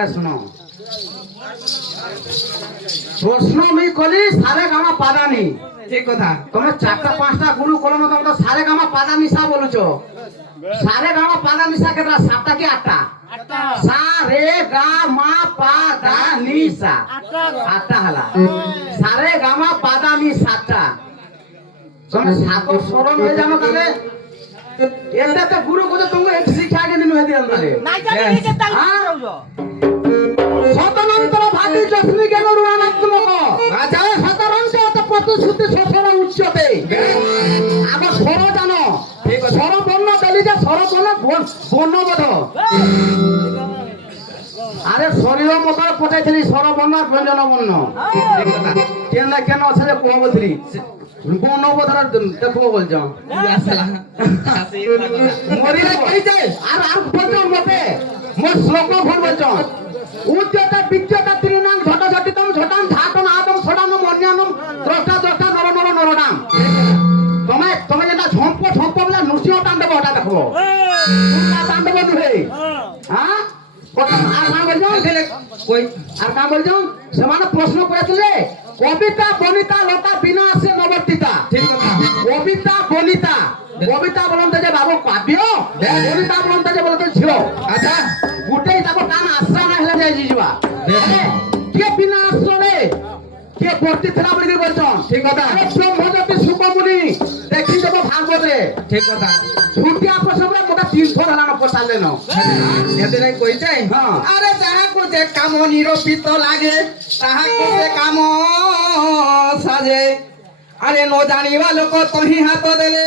ইয়ারে শুনো প্রশ্ন আমি কলি সারে গামা পাদানি ঠিক কথা তুমি চারটা পাঁচটা গুরু কলম তুমি তো সারে গামা পাদা নিশা বলছো সারে গামা পাদা নিশা কেতলা সাতটা কি আটটা সা রে গা মা পা দা নি সা আটটা হলা সারে গামা পাদা নি সাতটা তুমি সাত স্মরণ হয়ে জানো তাহলে এটা তো গুরু কোজে তুমি এক শিক্ষা কে দিন হয়ে দিলাম তাহলে নাই জানি কে তাই শতনন্তর ভাতি জস্মি জ্ঞান রুণাত্মক আচ্ছা শতরন্ত তো প্রতিশ্রুতি সফল উচ্চতে আগে স্বর জানো স্বর বর্ণ দেলি যে স্বর বর্ণ বর্ণবোধ আরে শরীর মতো পচাইছিলি স্বর বর্ণ আর ব্যঞ্জন বর্ণ কেন কেন আছে যে কুয়া বলছিলি বর্ণবোধ দেখবো বলছ মরিলে কইছে আর আর বলছ মতে মোর শ্লোক ভুল বলছ উচ্চতা বিচ্যতা ত্রিনাং ঝটাঝটিতম ঝটাম ঝাটন আদম ছড়ানো মন্যানম দ্রষ্টা দ্রষ্টা নর নর নরনাম তুমি যেটা ঝম্প ঝম্প বলে নৃসিংহ তাণ্ডব ওটা দেখো তাণ্ডব নুহে হ্যাঁ আর কাম বলছো কই আর কাম বলছো সেমানে প্রশ্ন করেছিলে কবিতা বনিতা লতা বিনা আসে নবর্তিতা ঠিক কথা কবিতা বনিতা কবিতা বলতে যে বাবু কাব্য বনিতা বলতে যে বলতে ঝিও আচ্ছা গোটেই তাকো কান আশ্রা না হেলে যাই যিবা কে বিনা আশ্রয়ে কে বর্তি থলা বলি বলছন ঠিক কথা আরে ব্রহ্মজ্যোতি সুকমুনি দেখি দেব ভাগবতে ঠিক কথা ছুটিয়া প্রসঙ্গে মোটা 300 হলানো পড়ালে ন এতে নাই কইছে হ্যাঁ আরে যাহা কোতে কাম নিরপিত লাগে তাহা কোতে কাম সাজে আরে ন জানিবা লোক তহি হাত দেলে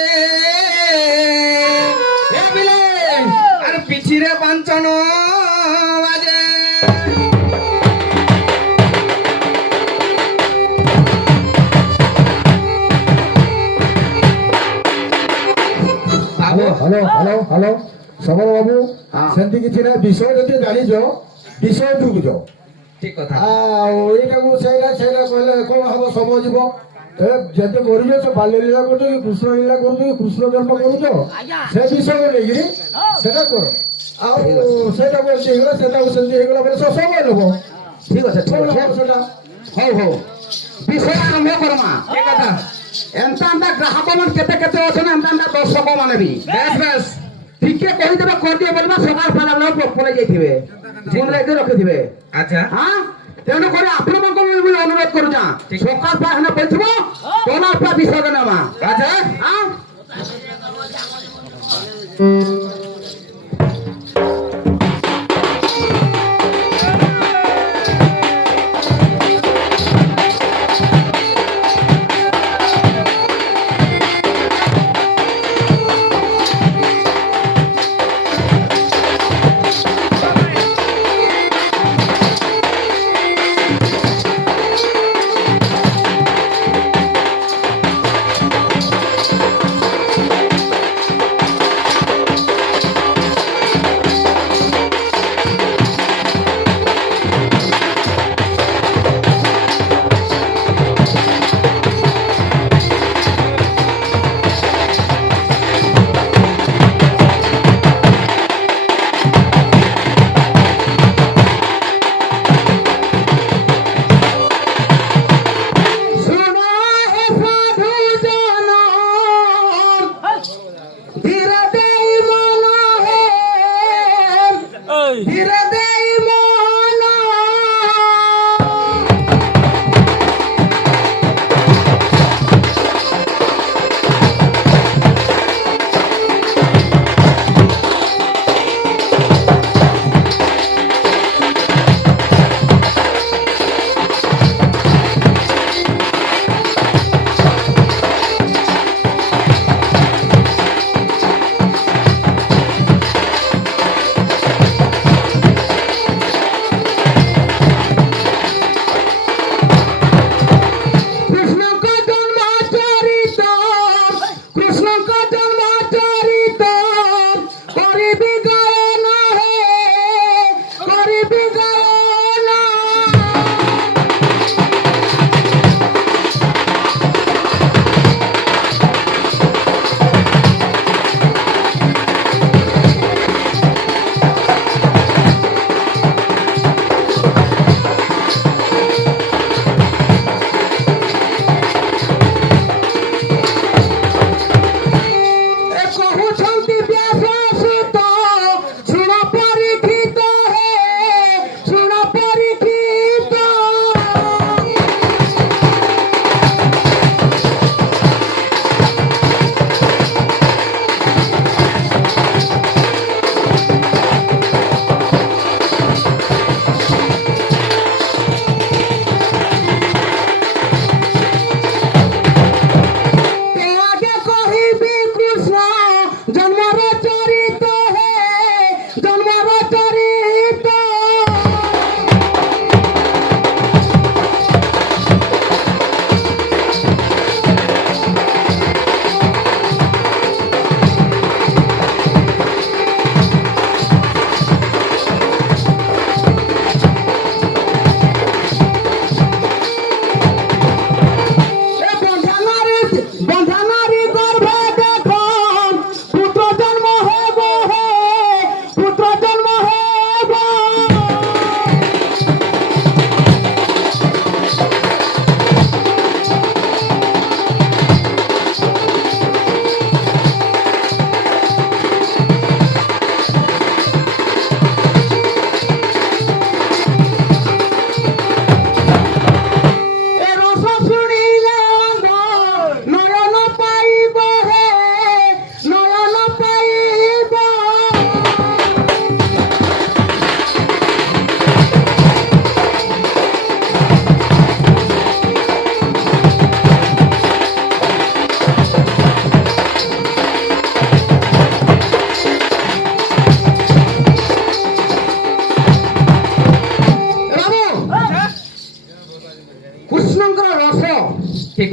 এ বিলে আরে পিছিরে পাঞ্চন বাজে হ্যালো হ্যালো হ্যালো হ্যালো সমর বাবু সেମିତି କିଛି ନାହିଁ ବିଷୟ ଯଦି ଜାଣିଛ ବିଷୟ ଢୁକୁଛ ঠিক কথা ଆଉ ଏଇଟାକୁ ସେଇଟା ସେଇଟା କହିଲେ କଣ ହବ ସମୟ ଯିବ ଏ ଯେତେ କରୁଛ ସେ ବାଲ୍ୟ ଲୀଳା କରୁଛ କି କୃଷ୍ଣ ଲୀଳା କରୁଛ କି କୃଷ୍ଣ ଜନ୍ମ କରୁଛ ସେ ବିଷୟକୁ ନେଇକିରି ସେଟା କର ଆଉ ସେଇଟାକୁ ଏମିତି ହେଇଗଲା ସେଟାକୁ ସେମିତି ହେଇଗଲା ବୋଲେ ସେ ସମୟ ନେବ ঠিক আছে ঠিক আছে ସେଟା ହଉ ହଉ ବିଷୟ ଆରମ୍ଭ କରମା ঠিক কথা ଏନ୍ତା ଏନ୍ତା ଗ୍ରାହକ ମାନେ କେତେ କେତେ ଅଛନ୍ତି ଏନ୍ତା ଏନ୍ତା ଦର୍ଶକ ମାନେ ବି বেশ বেশ ଟିକେ କହିଦେବେ କରିଦିଅ ବୋଲିବା ସକାଳ ପାଇଲା ବେଳେ ପଳେଇ ଯାଇଥିବେ ଫୋନ ରେଖି ରଖିଥିବେ আচ্ছা ହଁ ତେଣୁ କରି ଆପଣମାନଙ୍କୁ ବି ଅନୁରୋଧ କରୁଛା ସକାଳ ପାଇ ହେନେ ପଇଥିବ କଲା ପା ବିଷୟ ନେବା আচ্ছা ହଁ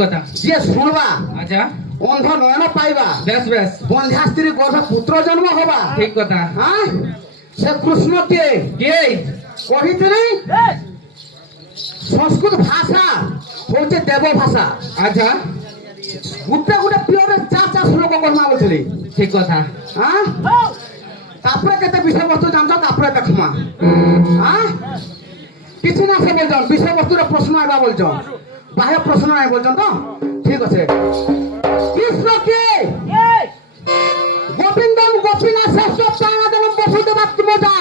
কথা। যে শুনবা আচ্ছা অন্ধ নয়ন পাইবা বেশ বেশ বন্ধ্যা স্ত্রী গর্ভে পুত্র জন্ম হবা ঠিক কথা। হ্যাঁ সে কৃষ্ণ কে কে? কহিতেনি সংস্কৃত ভাষা হচ্ছে দেব ভাষা। আচ্ছা গোটে গোটে পিওরে চার শ্লোক কর্মা বলছিলি ঠিক কথা। হ্যাঁ তারপরে কেতে বিষয়বস্তু জানছ তারপরে দেখমা। হ্যাঁ কিছু না সে বলছেন বিষয়বস্তুর প্রশ্ন আইবা বলছেন বাহ্য প্রশ্ন নাই বলছেন তো ঠিক আছে। কৃষ্ণ কে গোবিন্দম গোপীনাথ শ্রেষ্ঠ প্রাণাদেব বসুদেবাত্মজা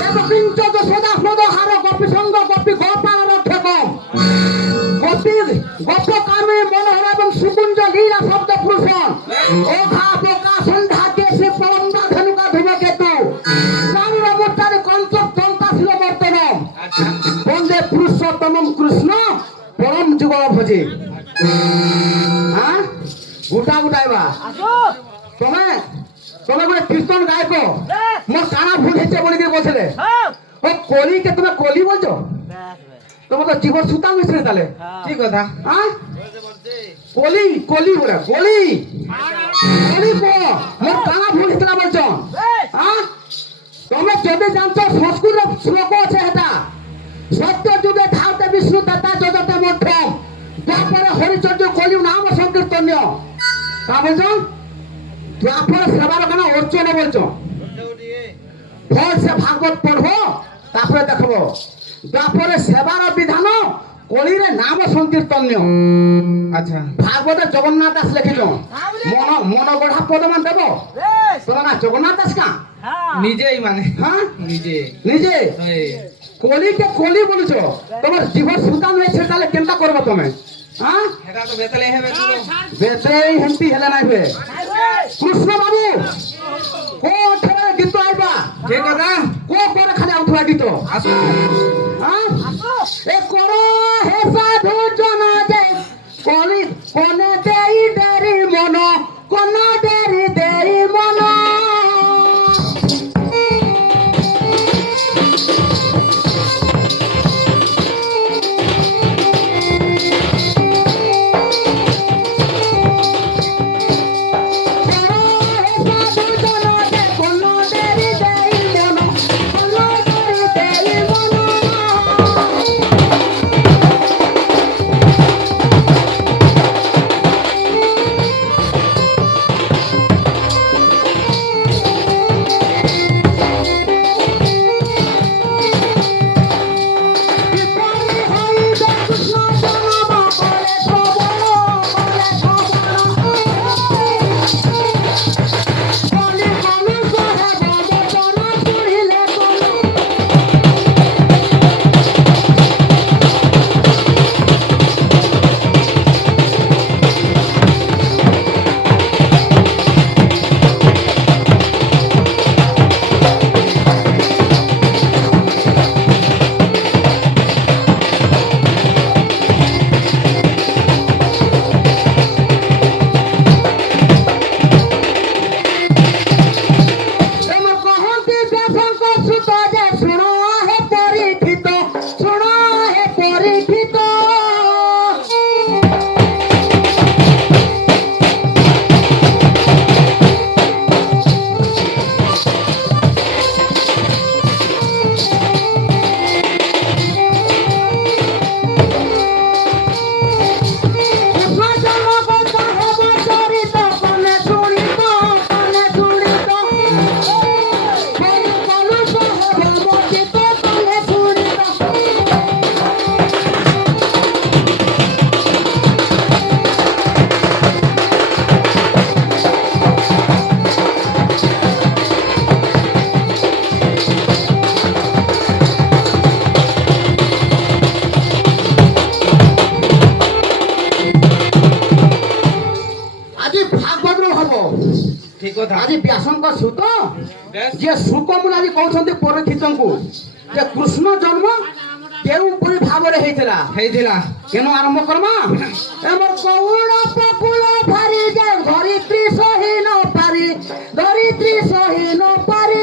দেবকিঞ্চ যশোদা হ্রদহার গোপী সঙ্গ গোপী গোপাল রক্ষকম গোপী গোপকামে মনোহর এবং সুকুঞ্জ লীলা শব্দ পুরুষন ওঘা বোকা সন্ধ্যা কেশে পরম্বা ধনুকা ধূমকেতু রানীর অবতারে কঞ্চক দন্তাশীল বর্তনম বন্দে পুরুষোত্তমম কৃষ্ণ পরম যুগল ভজে। হ্যাঁ গোটা গোটাইবা তুমি তুমি গোটে কীর্তন গায়ক মোর কানা ভুল হয়েছে বলি বলছিলে ও কলিকে তুমি কলি বলছো তোমার তো জীবন সুতা মিশে তাহলে ঠিক কথা। হ্যাঁ কলি কলি বলে কলি কলি মোর কানা ভুল হয়েছিল বলছো। হ্যাঁ তুমি যদি জানছো সংস্কৃত শ্লোক আছে এটা সত্য যুগে ধারতে বিষ্ণু দাতা যজতে মধ্যম তারপরে হরিচর্য কলি নাম সংকীর্তন্য তা বলছো তারপরে সেবার কেন অর্চন বলছো ফল সে ভাগবত পড়বো তারপরে দেখবো তারপরে সেবার বিধান কলিরে নাম সংকীর্তন্য। আচ্ছা ভাগবতে জগন্নাথ দাস লিখিল মন মন গড়া পদমান দেব তোরা না জগন্নাথ দাস কা নিজেই মানে হ্যাঁ নিজে নিজে এই, কলিকে কলি বলছো তোমার জীবন সুতাম হয়েছে তাহলে কেনটা করবো তুমি। হ্যাঁ এটা তো বেতলে হবে তো। বেতেই হেন্তি হেলে নাই হে কৃষ্ণ বাবু কোঠে গীত আইবা ঠিক কথা। কো করে খালি আউথবা গীত আসো হ্যাঁ এ করো হে সাধু জন যে কলি কোনে দেই দেরি মন কোন দেরি দেরি মন ঠিক কথা। ଆଜି ବ୍ୟାସଙ୍କ ସୁତ ବେଶ ଯିଏ ସୁକମୁନି ଆଜି କହୁଛନ୍ତି ପରୀକ୍ଷିତଙ୍କୁ ଯେ କୃଷ୍ଣ ଜନ୍ମ କେଉଁପରି ଭାବରେ ହେଇଥିଲା ହେଇଥିଲା। କେନ ଆରମ୍ଭ କରମା ଏମର କଉଣ ପକୁଳ ଭାରି ଯେ ଧରିତ୍ରୀ ସହି ନ ପାରି ଧରିତ୍ରୀ ସହି ନ ପାରି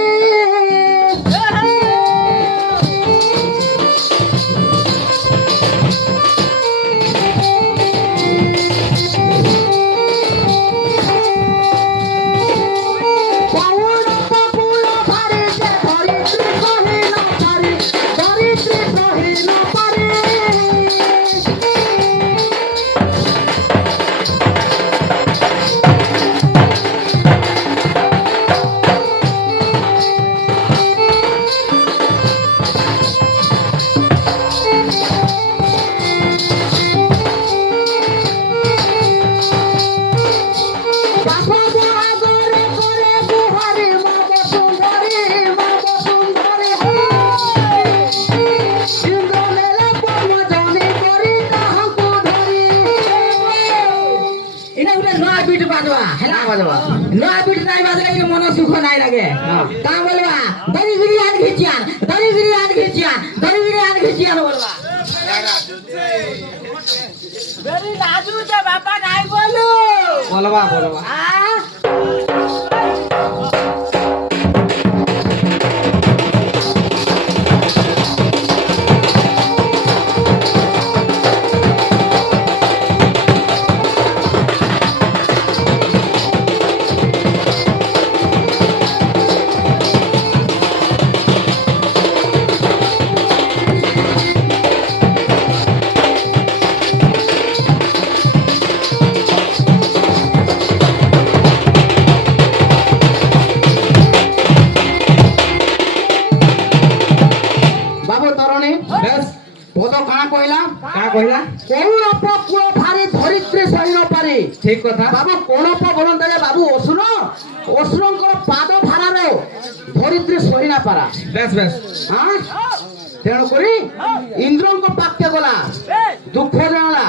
ইনা গুটে নয় বিট বাজবা হেলা বাজবা নয় বিট নাই বাজলে কি মন সুখ নাই লাগে কা বলবা দরিদ্রি আন ঘিচিয়ান দরিদ্রি আন ঘিচিয়ান দরিদ্রি আন ঘিচিয়ান বলবা বেরি রাজু যে বাবা নাই বলো বলবা বলবা বাবু তরণী বেশ পদ কাঁ কইলা কা কইলা কোন অপকুল ভারি ধরিত্রী সহিন পারি ঠিক কথা বাবু কোন অপ বলন তাহলে বাবু অসুর অসুরঙ্কর পাদ ভারারে ধরিত্রী সহি না পারা বেশ বেশ হ্যাঁ তেণু করি ইন্দ্রঙ্ক পাক্ষে গলা দুঃখ জানালা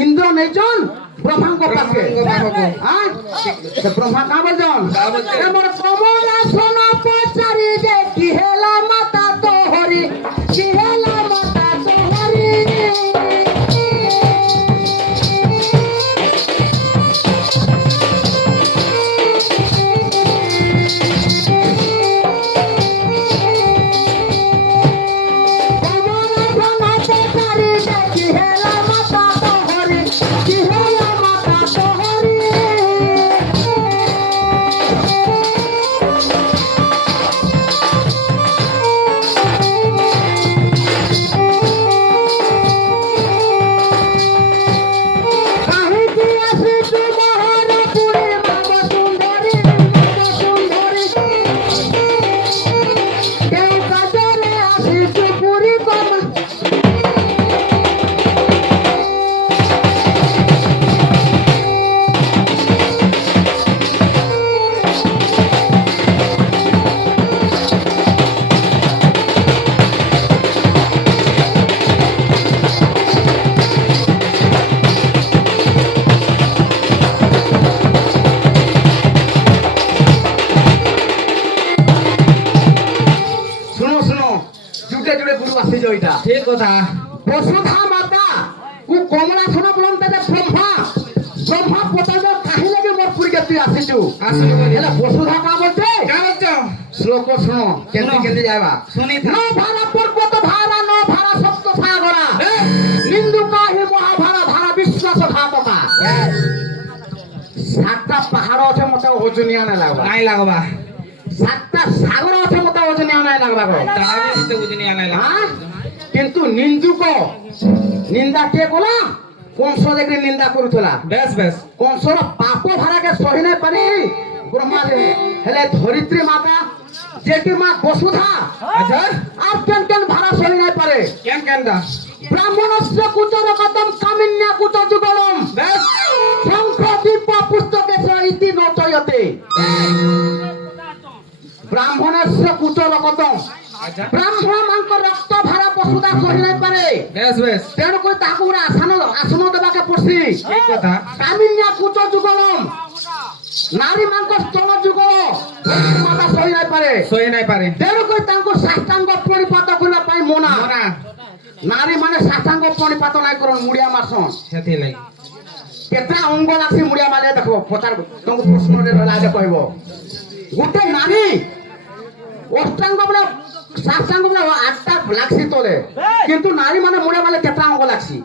ইন্দ্র নেইছন ব্রহ্মাঙ্ক পাক্ষে হ্যাঁ সে ব্রহ্মা কা বলছন আমার কমলাসন পচারি যে কি হেলা মাতা তোহরি কি হেলা মাতা তোহরি ওইটা ঠিক কথা বসুধা মাতা কু কমলা সন বলন্তে যে ব্রহ্মা ব্রহ্মা পতঙ্গ কাহি লাগি মোর পুরিকে তুই আসিছু আসলে বলি হেলা বসুধা কা বলছে কা বলছো শ্লোক শুনো কেমনি কেমনি যাইবা শুনি ন ভারা পর্বত ভারা ন ভারা সপ্ত সাগরা নিন্দু কাহি মহাভারা ধারা বিশ্বাস ঘাতকা সাতটা পাহাড় আছে মতে ওজনিয়া না লাগবা নাই লাগবা সাতটা সাগর আছে মতে ওজনিয়া না লাগবা গো তাহলে তো বুঝনি নাই লাগবা হ্যাঁ? কিন্তু নিন্দুক নিন্দা কে কলা কংস দেখে নিন্দা করুলা বেশ বেশ কংসর পাপ ভারাকে সহি নাই পারি ব্রহ্মা হেলে ধরিত্রী মাতা যেটি মা বসুধা আচ্ছা আর কেন কেন ভাড়া সহি নাই পারে কেন কেনটা ব্রাহ্মণস্য কুচর কদম কামিন্যা কুচ যুগলম বেশ শঙ্খ দীপ পুস্তকে ইতি নচয়তে ব্রাহ্মণস্য কুচর কদম আচ্ছা ব্রাহ্মণ মানক রক্ত ভাড়া বসুধা সহি নাই পারে বেশ বেশ তেণু করে তাকে গোটে আসন দেবাকে পড়ছি ঠিক কথা কামিন্যা কুচ যুগলম নারী মানক স্তন যুগল মাতা সহি নাই পারে সহি নাই পারে তেণু করে তাଙ୍କୁ সাষ্টাঙ্গ প্রণিপাত করা পাই মনা মোরা নারী মানে সাষ্টাঙ্গ প্রণিপাত নাই করন মুড়িয়া মারছন সেতি লাগি কেতা অঙ্গ লাগছি মুড়িয়া মালে দেখো পচার তোমাকে প্রশ্ন রাজে কইব গোটে নারী অষ্টাঙ্গ বলে সাষ্টাঙ্গ বলে আটটা লাগছি তোলে কিন্তু নারী মানে মুড়িয়া মালে কেতা অঙ্গ লাগছি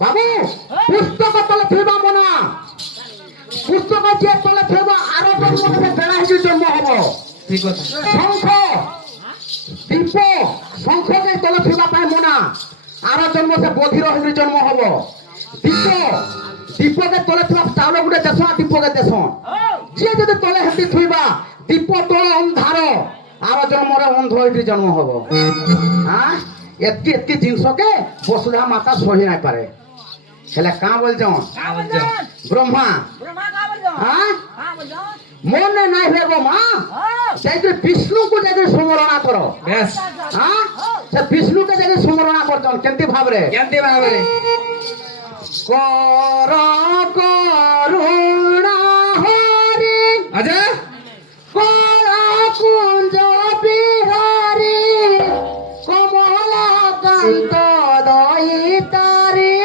বাবু পুস্তক তলে থইবা মনা পুস্তক যে তলে থইবা আরো জন্ম হবে বেড়া হিসেবে জন্ম হব ঠিক কথা শঙ্খ দীপ শঙ্খকে তলে থইবা পাই মনা আরো জন্ম সে বধির হিসেবে জন্ম হব দীপ দীপকে তলে থিবা চাউল গুটে দেশ দীপকে দেশ যে যদি তলে হেঁটি থইবা দীপ তলে ଅନ୍ଧାର আরো জন্মরে অন্ধ হইতে জন্ম হব হ্যাঁ এতকি এতকি জিনিসকে বসুধা মাতা সহি নাই পারে হেলে কাঁ বলছন ব্রহ্মা হ্যাঁ মনে নাই হে গো মা যাইতে বিষ্ণুকে যাইতে স্মরণা কর বেশ হ্যাঁ সে বিষ্ণুকে যাইতে স্মরণা করছন কেমতি ভাবরে কেমতি ভাবে কর করুণা হরি আচ্ছা কর কুঞ্জ বিহারি কমলা কান্ত দয়িতারি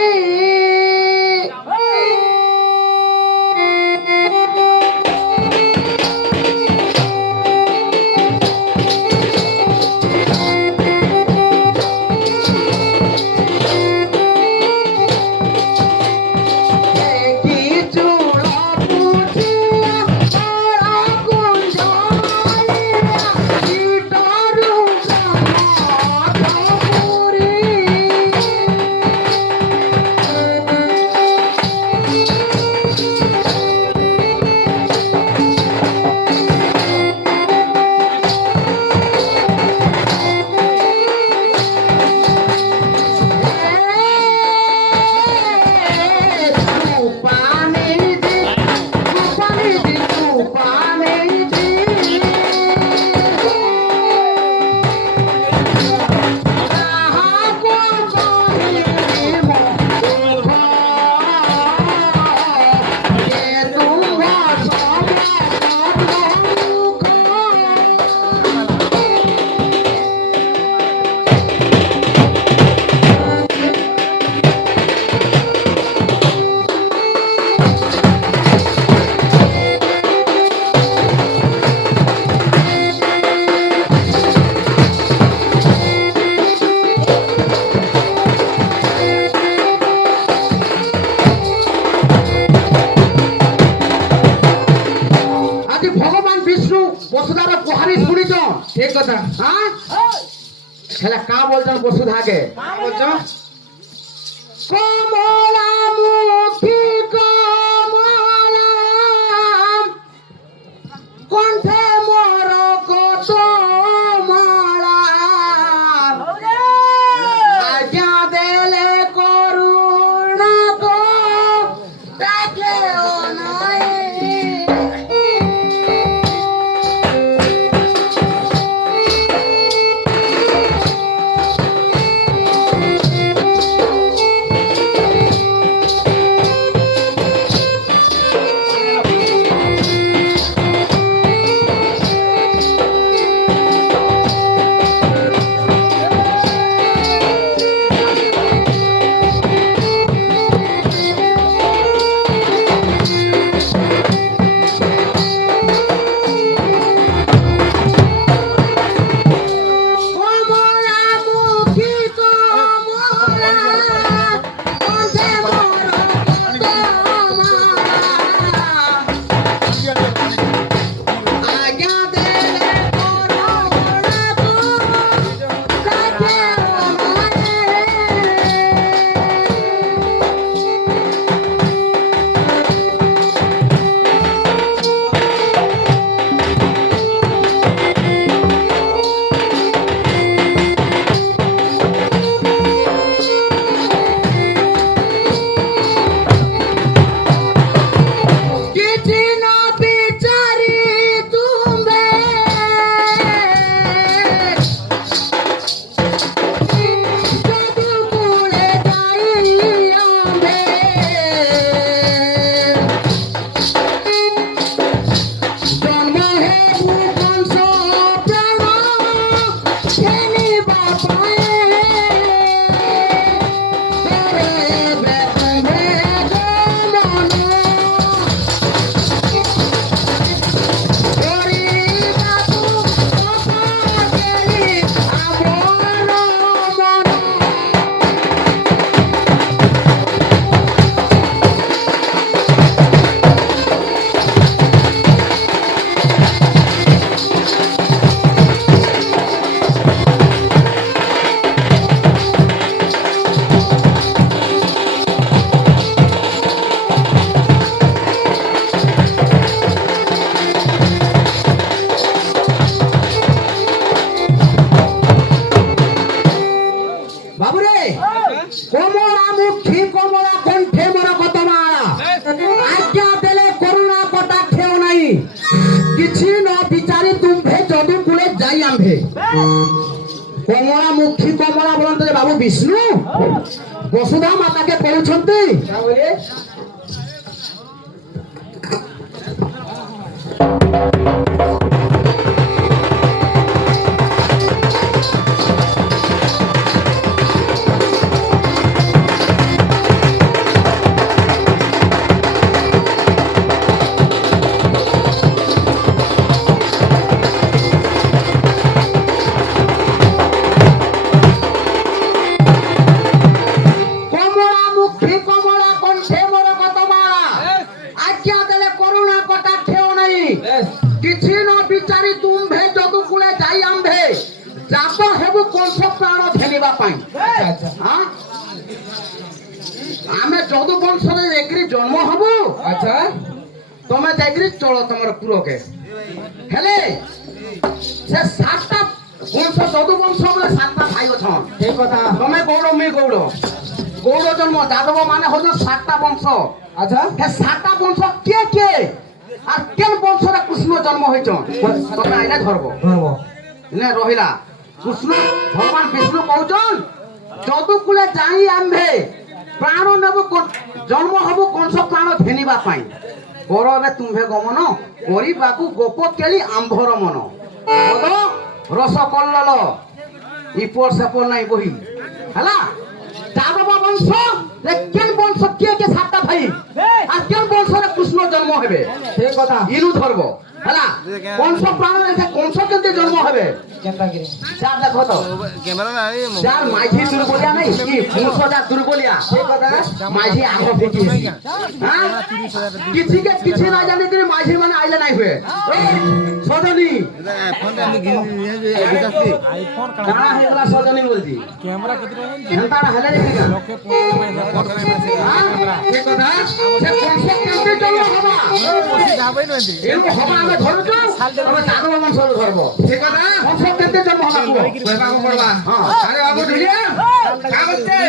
বসুধার কুহারি শুনিছ ঠিক কথা হ্যাঁ হেলা কা বলছেন বসুধাকে বলছো কমলা মুখী কমলা কণ্ঠে মোর কত মালা আজ্ঞা দেলে করুণা গো তাকে নাই বাবুরে কমলা মুখী কমলা কণ্ঠে মোর কত মালা আজ্ঞা দেলে করুণা কটাক্ষেও নাই কিছু ন বিচারি তুম্ভে যদু কুলে যাই আম্ভে কমলা মুখী কমলা বলতে বাবু বিষ্ণু বসুধা মাতাকে কହୁଛନ୍ତି তা বলে কমলা মুখী কমলা কণ্ঠে মোর কতমা আজ্ঞা দেলে করুণা কটাক্ষেও নাই বেশ କିଛି ନ ବିଚାରି ତୁମ୍ଭେ ଯଦୁକୁଳେ ଯାଇ ଆମ୍ଭେ ଜାତ ହେବୁ କଂସ ପ୍ରାଣ ଧେନିବା ପାଇଁ আচ্ছা ହଁ? ଆମେ ଯଦୁ ବଂଶରେ ଯାଇକିରି ଜନ୍ମ ହବୁ আচ্ছা ତମେ ଯାଇକିରି ଚଳ ତମର ପୁରକେ ହେଲେ ସେ ସାତଟା ବଂଶ ଯଦୁ ବଂଶ ବୋଲେ ସାତଟା ଭାଇ ଅଛନ୍ ঠিক কথা ତମେ ଗୌଡ଼ ମୁଇଁ ଗୌଡ଼ ଗୌଡ଼ ଜନ୍ମ ଯାଦବ ମାନେ ହଉଛନ୍ ସାତଟା ବଂଶ আচ্ছা हे सातटा वंश के के আর কেন বংশরে কৃষ্ণ জন্ম হইছন তোমরা আইনা ধরবো ধর্ম নে রহিলা কৃষ্ণ ভগবান বিষ্ণু কହୁছন যদুকুলে যাই আম্ভে প্রাণ নেব জন্ম হব কংস প্রাণ ধেনিবা পাই পরে তুম্ভে গমন করিবাকু গোপ কেলি আম্ভর মন পদ রস কল্লল ইপর সেপর নাই বহি হেলা যাদব বংশ কেন বংশ কে কে সাতটা ভাই আর কেন বংশরে কৃষ্ণ জন্ম হবে ঠিক কথা ইনু ধরব হেলা কংস প্রাণ রেখে কংস কেমতে জন্ম হবে কেনতা গিরি যার দেখো তো যার মাঝি দুর্বলিয়া নাই কি পুরুষ যার দুর্বলিয়া ঠিক কথা মাঝি আগ ফেকি হ্যাঁ কিছু না জানি তুমি মাঝি মানে আইলে নাই হুয়ে সজনী কানা হেগলা সজনী বলছি कैमरा कितने হেনতা হেলে দেখি না लोके कैमरा ঠিক কথা সে কংস কেমতে জন্ম হবা যাবেই না এন্দি এরকম হবা আমরা ধরুଛୁ আমরা যাদব বংশর ধরব ঠিক কথা কংস কেমতে জন্ম হবা কইবাকু পড়বা হ্যাঁ আরে বাবু ঢুলিয়া কাগজে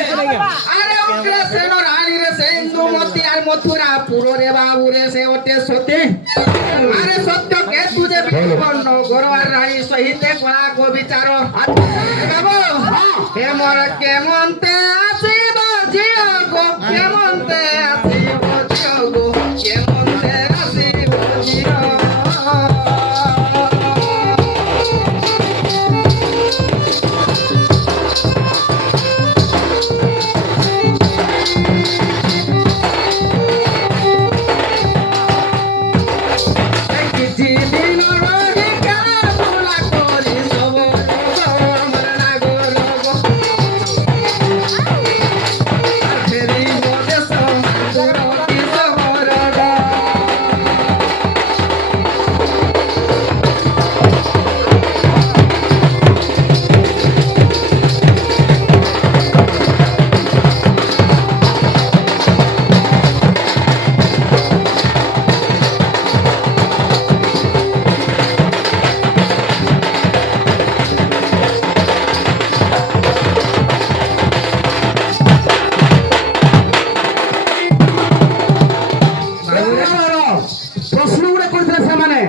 আরে উঠলে সেন রানী রে সেন্দুমতি আর মথুরা পুরো রে বাবু রে সে ওটে সতে আরে সত্য কে তুজে বিপন্ন গরবার রানী সহিতে কলা কো বিচার বাবু হে মোর কেমনতে আসিব জিও গো কেমনতে আসিব জিও গো কেমনতে আসিব জিও କିଛି ଦିନ ରହି କାବୁଲା କରି ସବୁ ମରଣା ଗୋରଗ ଫେରି ଦେଶ ସୁରତି ସହରଗ প্রশ্ন গুলো করছিল সেমানে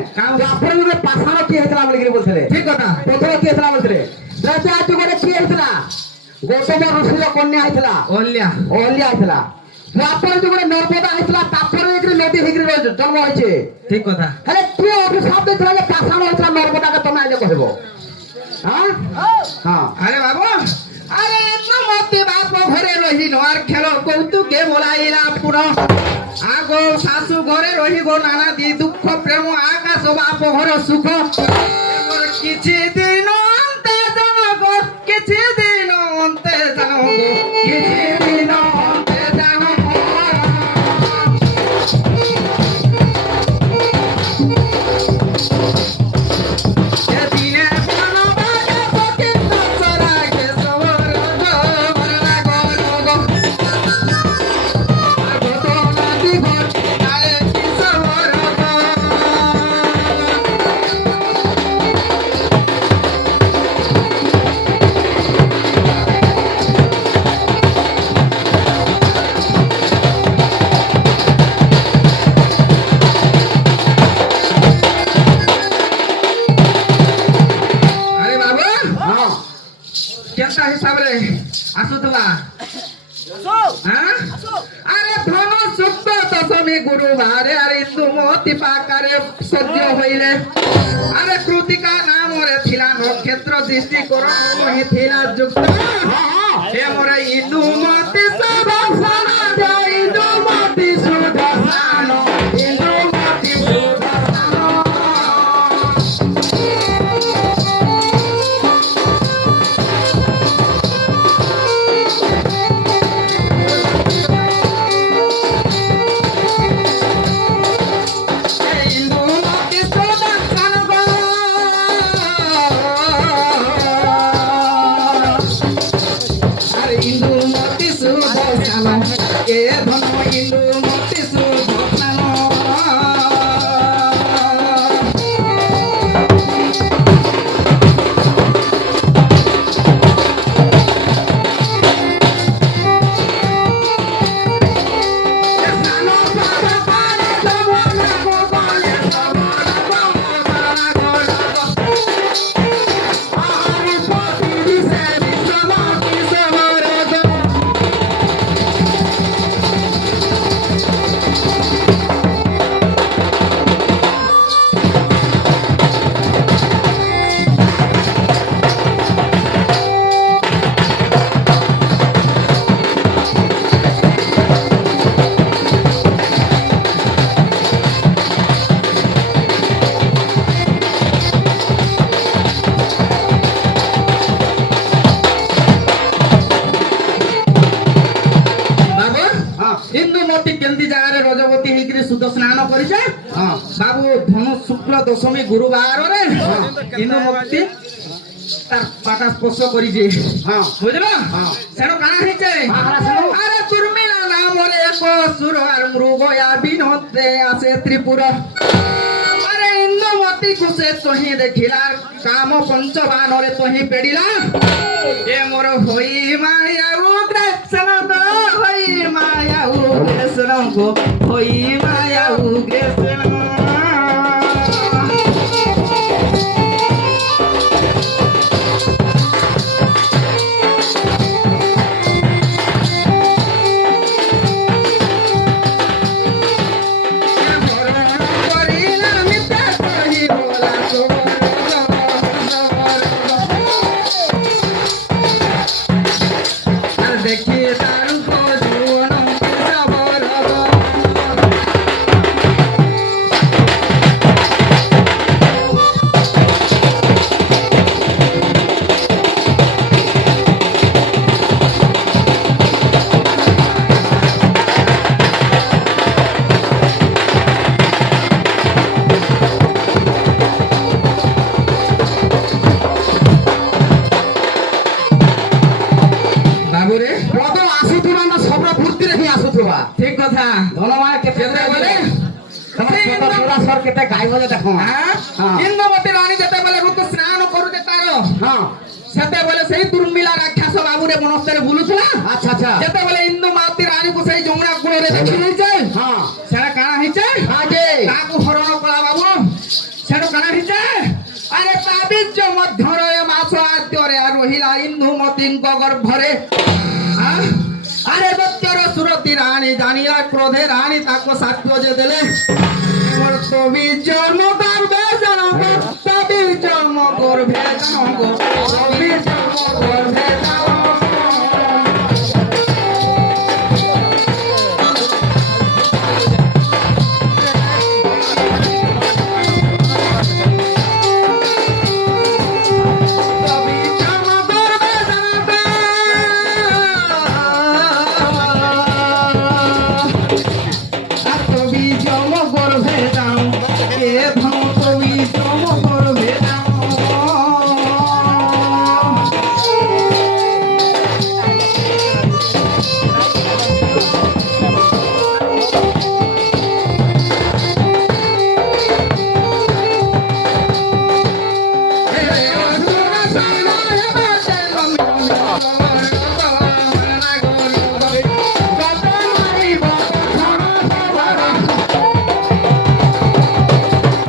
আপনার গুলো পাখানো কি হয়েছিল বলে বলছিলে ঠিক কথা প্রথমে কি হয়েছিল বলছিলে রাতে আজ করে কি হয়েছিল গৌতম ঋষির কন্যা হয়েছিল অল্যা অহল্যা হয়েছিল তারপরে যে করে নর্মদা হয়েছিল তারপরে এখানে নদী হিগড়ি জন্ম হয়েছে ঠিক কথা হেলে কি অভিশাপ দিয়েছিল যে পাখানো হয়েছিল নর্মদাকে তুমি আইলে কহিব হ্যাঁ হ্যাঁ আরে বাবু আরে মতে বাপ ঘরে রহিল আর খেল কৌতুকে বলাইলা পুর আগো শাশু ঘরে রহিব নানা দি দুঃখ প্রেম আকাশ বাপ ঘর সুখ কিছু দিন অন্তে জানব কিছু দিন অন্তে জানব কিছু দিন অন্তে জানব দশমী গুরুবারে আর ইন্দুমতি পাকারে সহ্য হইলে আরে কৃতিকা নামরে থিলা নক্ষত্র দৃষ্টি করণ মহি থিলা যুক্ত হে মোরে ইন্দুমতি সুদর্শন জয় ইন্দুমতি সুদর্শন ইন্দুমতি সুদর্শন ইন্দুমতি সুদর্শন গো আরে ইন্দুমতি সুদর্শন কে ধন ইন্দুমতি সুদর্শন ইন্দুমতি কেন্দি জায়গায় রজবতী হইকি সুদ স্নান করিছে বাবু ধনু শুক্ল দশমী গুরুবার রে ইন্দুমতি তার পাটা স্পর্শ করিছে বুঝল সেটা কানা হইছে আরে তুর্মিলা নামরে এক সুর আর মৃগয়া বিনোদে আছে ত্রিপুর আরে ইন্দুমতি কুসে তোহি দেখিলা কাম পঞ্চবানরে তোহি পেড়িলা এ মোর হই মায়া উগ্রেসন গো হই মায়া উগ্রেসন গো হই মায়া উগ্রেসন দেখি তার জীবন বাবুরে প্রথম আসুথিবা না সবরা ফুর্তি রেখে আসুথিবা ঠিক কথা ধনমায় কেতে কেতে বলে? তোমার কেতে সুরাসর কেতে গাইব যে দেখো হ্যাঁ ইন্দুমতি রানী যেতেবেলে ঋতু স্নান করুছে তার হ্যাঁ সেতেবেলে সেই দুর্মিলা রাক্ষাস বাবুরে বনস্ତରେ বুলুଥିଲା আচ্ছা আচ্ছা যেতেবেলে ইন্দুমতি রানীକୁ সেই ଯମୁନା କୂଳରେ ଦେଖି ଦେଇଛେ হ্যাঁ ସେଟା କାଣା ହେଇଛେ আগে ତାକୁ ହରଣ କଲା ବାବୁ ସେଠୁ କାଣା ହେଇଛେ ଆରେ ତାବିଜ ମଧ୍ୟରେ ଏ ମାସ ଆଦ୍ୟରେ ରହିଲା ଇନ୍ଦୁମତିଙ୍କ ଗର୍ଭରେ ଆଁ? ଆରେ ଦୈତ୍ୟର ସୁରତି ରାଣୀ ଜାଣିଲା କ୍ରୋଧେ ରାଣୀ ତାକୁ ସାକ୍ଷ୍ୟ ଯେ ଦେଲେ ମୋର ତବିଜ ମୋ ଗର୍ଭେ ଜଣକ ତବିଜ ମୋ ଗର୍ଭେ ଜଣକ ତବିଜ ମୋ ଗର୍ଭେ ଜଣକ তবিজ